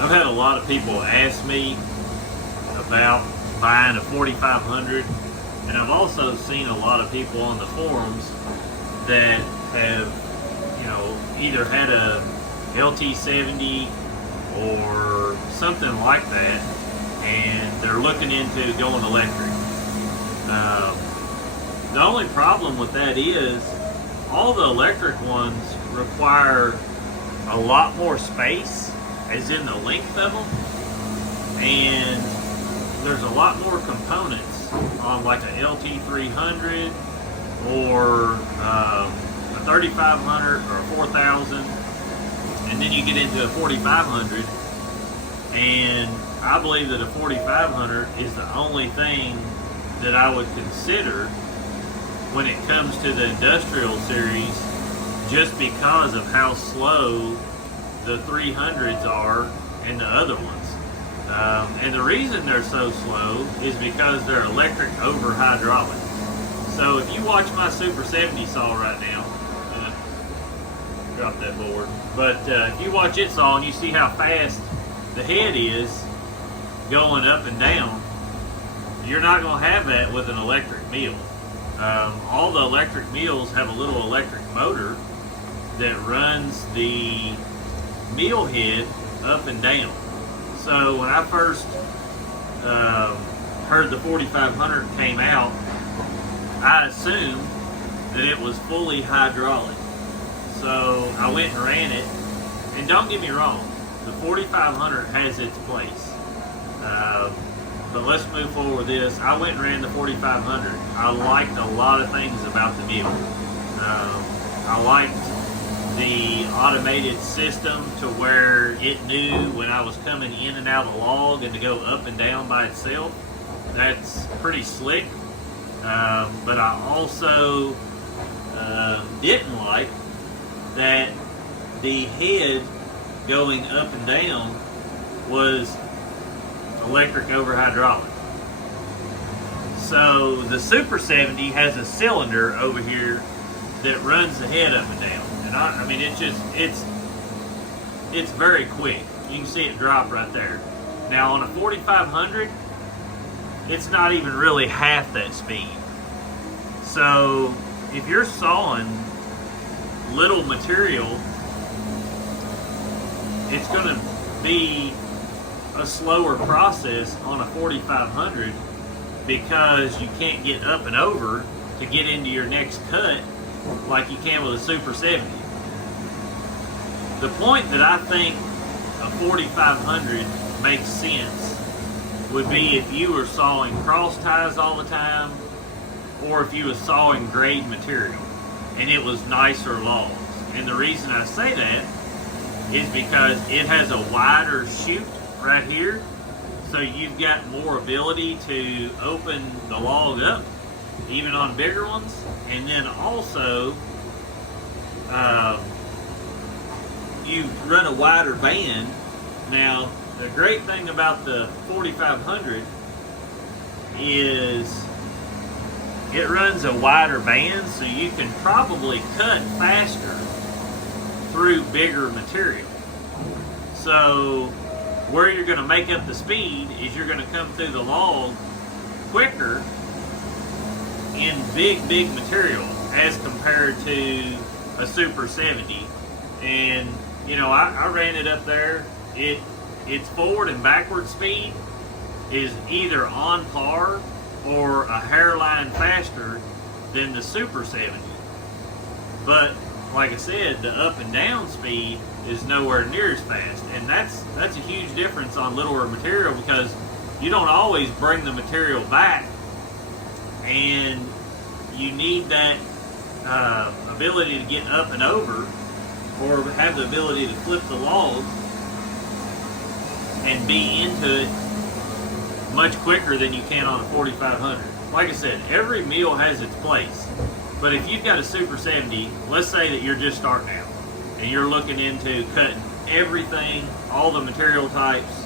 I've had a lot of people ask me about buying a 4500, and I've also seen a lot of people on the forums that have, either had a LT70 or something like that, and they're looking into going electric. The only problem with that is all the electric ones require a lot more space, as in the length of them, and there's a lot more components on like a LT300 or a 3500 or a 4000, and then you get into a 4500, and I believe that a 4500 is the only thing that I would consider when it comes to the industrial series, just because of how slow the 300s are and the other ones. And the reason they're so slow is because they're electric over hydraulic. So if you watch my Super 70 saw right now, drop that board, but if you watch it saw and you see how fast the head is going up and down, you're not going to have that with an electric mill. All the electric mills have a little electric motor that runs the mill head up and down. So when I first heard the 4500 came out, I assumed that it was fully hydraulic. So I went and ran it, and don't get me wrong, the 4500 has its place. But let's move forward with this. I went and ran the 4500. I liked a lot of things about the mill. I liked the automated system to where it knew when I was coming in and out of the log and to go up and down by itself. That's pretty slick. But I also didn't like that the head going up and down was electric over hydraulic. So the Super 70 has a cylinder over here that runs the head up and down, and I mean it's very quick. You can see it drop right there. Now on a 4500, it's not even really half that speed. So if you're sawing little material, it's going to be a slower process on a 4500 because you can't get up and over to get into your next cut like you can with a Super 70. The point that I think a 4500 makes sense would be if you were sawing cross ties all the time, or if you were sawing grade material and it was nicer logs. And the reason I say that is because it has a wider chute right here, so you've got more ability to open the log up even on bigger ones, and then also you run a wider band. Now the great thing about the 4500 is it runs a wider band, so you can probably cut faster through bigger material. So where you're going to make up the speed is you're going to come through the log quicker in big material as compared to a Super 70. And I ran it up there. Its forward and backward speed is either on par or a hairline faster than the Super 70. But like I said, the up and down speed is nowhere near as fast, and that's a huge difference on littler material, because you don't always bring the material back, and you need that ability to get up and over, or have the ability to flip the log and be into it much quicker than you can on a 4500. Like I said, every mill has its place. But if you've got a Super 70, let's say that you're just starting out and you're looking into cutting everything, all the material types,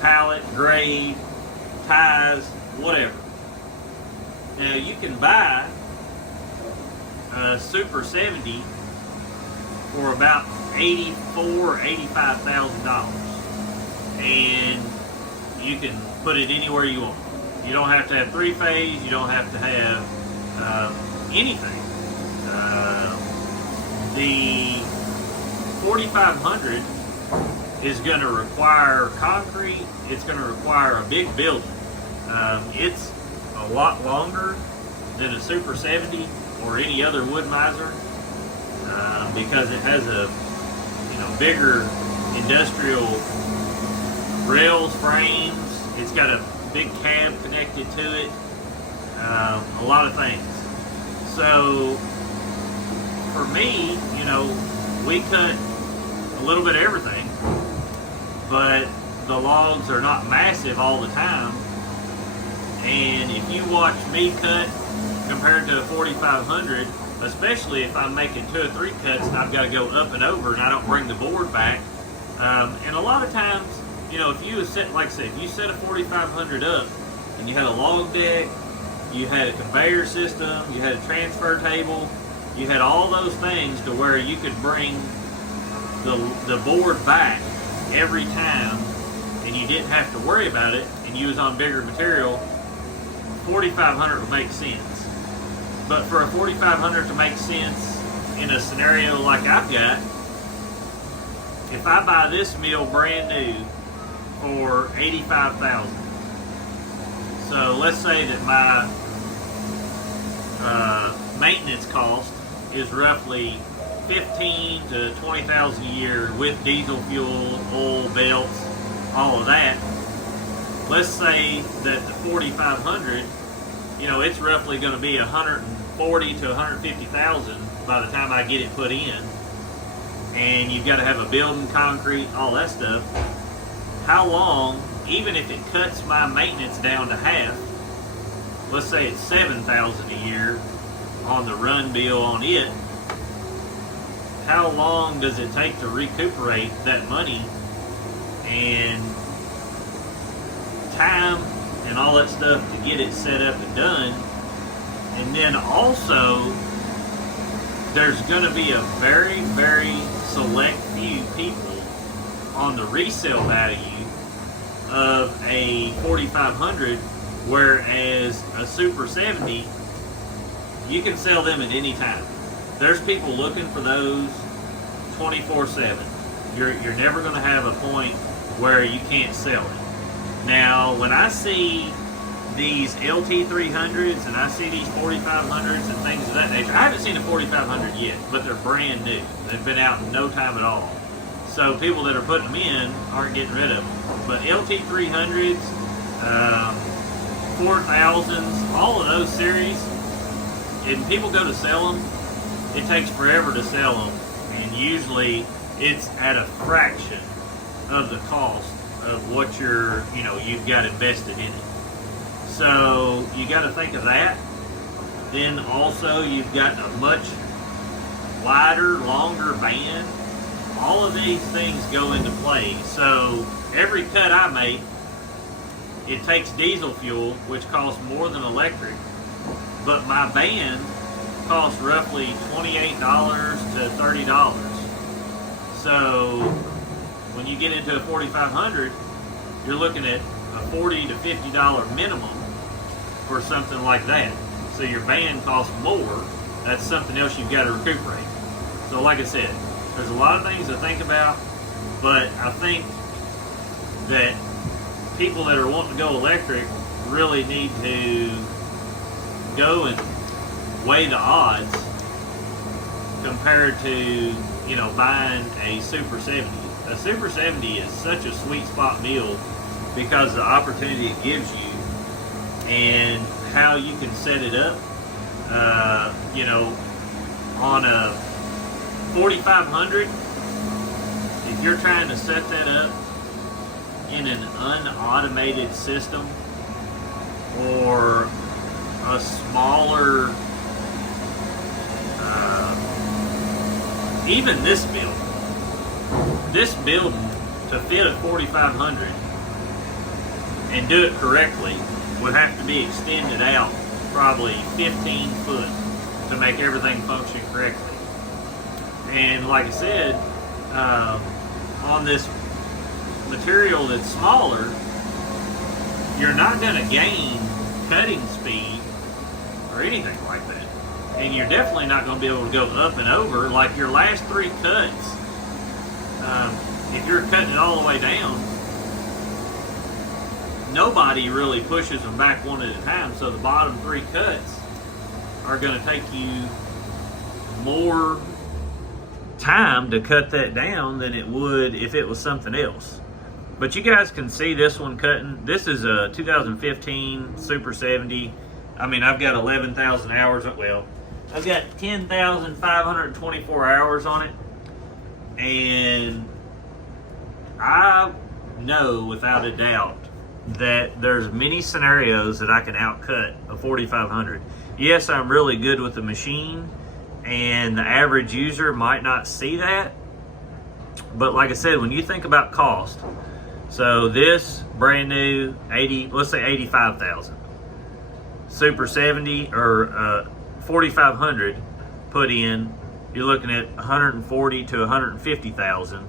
pallet, grade, ties, whatever. Now you can buy a Super 70 for about $84,000 or $85,000, and you can put it anywhere you want. You don't have to have three-phase. You don't have to have anything. The 4500 is going to require concrete. It's going to require a big building. It's a lot longer than a Super 70 or any other Woodmizer because it has a bigger industrial rails, frames. It's got a big cab connected to it. A lot of things. So for me, we cut a little bit of everything, but the logs are not massive all the time. And if you watch me cut compared to a 4500, especially if I'm making 2 or 3 cuts and I've got to go up and over and I don't bring the board back, and a lot of times, if you set, like I said, if you set a 4500 up and you had a log deck, you had a conveyor system, you had a transfer table, you had all those things to where you could bring the board back every time and you didn't have to worry about it, and you was on bigger material, 4500 would make sense. But for a 4500 to make sense in a scenario like I've got, if I buy this mill brand new for $85,000, so let's say that my maintenance cost is roughly $15,000 to $20,000 a year with diesel fuel, oil, belts, all of that. Let's say that the 4500, it's roughly going to be $140,000 to $150,000 by the time I get it put in, and you've got to have a building, concrete, all that stuff. How long, even if it cuts my maintenance down to half, let's say it's $7,000 a year on the run bill on it, how long does it take to recuperate that money and time and all that stuff to get it set up and done? And then also, there's going to be a very, very select few people on the resale value of a 4500, whereas a Super 70, you can sell them at any time. There's people looking for those 24/7. You're never going to have a point where you can't sell it. Now, when I see these LT300s and I see these 4500s and things of that nature, I haven't seen a 4500 yet, but they're brand new. They've been out in no time at all. So people that are putting them in aren't getting rid of them. But LT300s, 4000s, all of those series, and people go to sell them, it takes forever to sell them, and usually it's at a fraction of the cost of what you've got invested in it. So you got to think of that. Then also you've got a much wider, longer band. All of these things go into play. So every cut I make, it takes diesel fuel, which costs more than electric, but my band costs roughly $28 to $30. So when you get into a 4500, you're looking at a $40 to $50 minimum for something like that. So your band costs more. That's something else you've got to recuperate. So like I said, there's a lot of things to think about, but I think that people that are wanting to go electric really need to go and weigh the odds compared to buying a Super 70. A Super 70 is such a sweet spot meal because of the opportunity it gives you and how you can set it up. On a 4500, if you're trying to set that up in an unautomated system or a smaller, even this building to fit a 4500 and do it correctly would have to be extended out probably 15 foot to make everything function correctly. And like I said, on this material that's smaller, you're not going to gain cutting speed or anything like that. And you're definitely not going to be able to go up and over like your last 3 cuts. If you're cutting it all the way down, nobody really pushes them back one at a time, so the bottom 3 cuts are going to take you more time to cut that down than it would if it was something else. But you guys can see this one cutting. This is a 2015 Super 70. I mean, I've got 11,000 hours. Well, I've got 10,524 hours on it. And I know without a doubt that there's many scenarios that I can outcut a 4500. Yes, I'm really good with the machine, and the average user might not see that. But like I said, when you think about cost, so this brand new 80, let's say 85,000. Super 70 or 4500 put in, you're looking at 140 to 150,000,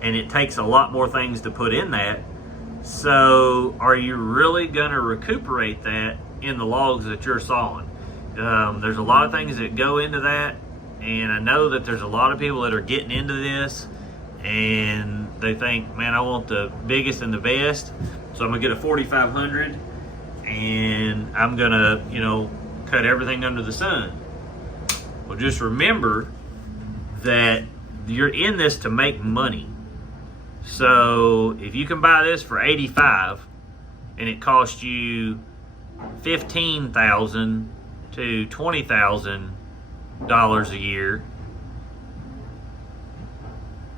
and it takes a lot more things to put in that. So are you really going to recuperate that in the logs that you're sawing? There's a lot of things that go into that, and I know that there's a lot of people that are getting into this and they think, man, I want the biggest and the best, so I'm gonna get a 4500 and I'm gonna, you know, cut everything under the sun. Well, just remember that you're in this to make money. So if you can buy this for 85 and it costs you $15,000 to $20,000 a year,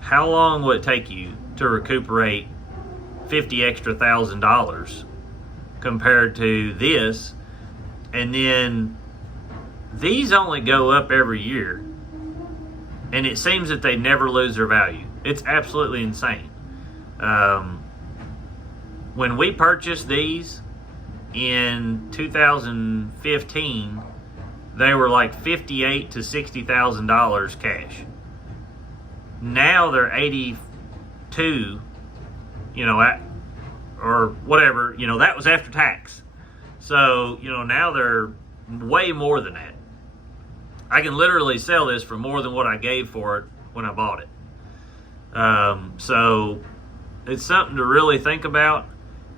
how long will it take you to recuperate $50,000 extra compared to this? And then these only go up every year, and it seems that they never lose their value. It's absolutely insane. When we purchased these in 2015, they were like $58,000 to $60,000 cash. Now they're 82, you know, or whatever, you know, that was after tax. So, you know, now they're way more than that. I can literally sell this for more than what I gave for it when I bought it. So it's something to really think about.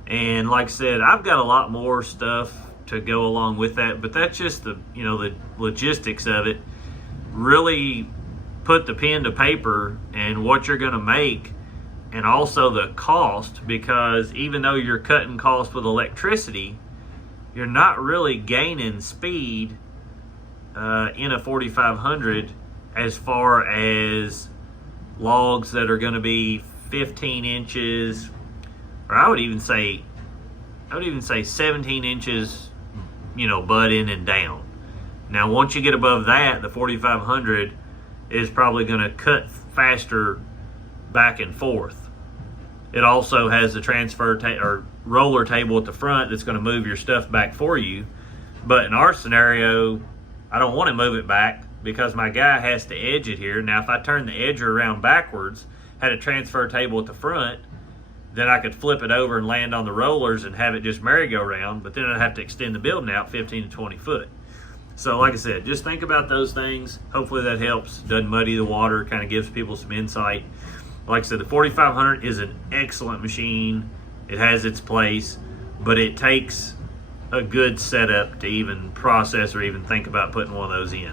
And like I said, I've got a lot more stuff to go along with that, but that's just the, you know, the logistics of it. Really put the pen to paper and what you're going to make, and also the cost, because even though you're cutting costs with electricity, you're not really gaining speed in a 4500 as far as logs that are going to be 15 inches, or I would even say 17 inches, you know, butt in and down. Now once you get above that, the 4500 is probably going to cut faster back and forth. It also has a transfer or roller table at the front that's going to move your stuff back for you. But in our scenario, I don't want to move it back because my guy has to edge it here. Now if I turn the edger around backwards, had a transfer table at the front, then I could flip it over and land on the rollers and have it just merry-go-round, but then I'd have to extend the building out 15 to 20 foot. So like I said, just think about those things. Hopefully that helps, doesn't muddy the water, kind of gives people some insight. Like I said, the 4500 is an excellent machine. It has its place, but it takes a good setup to even process or even think about putting one of those in.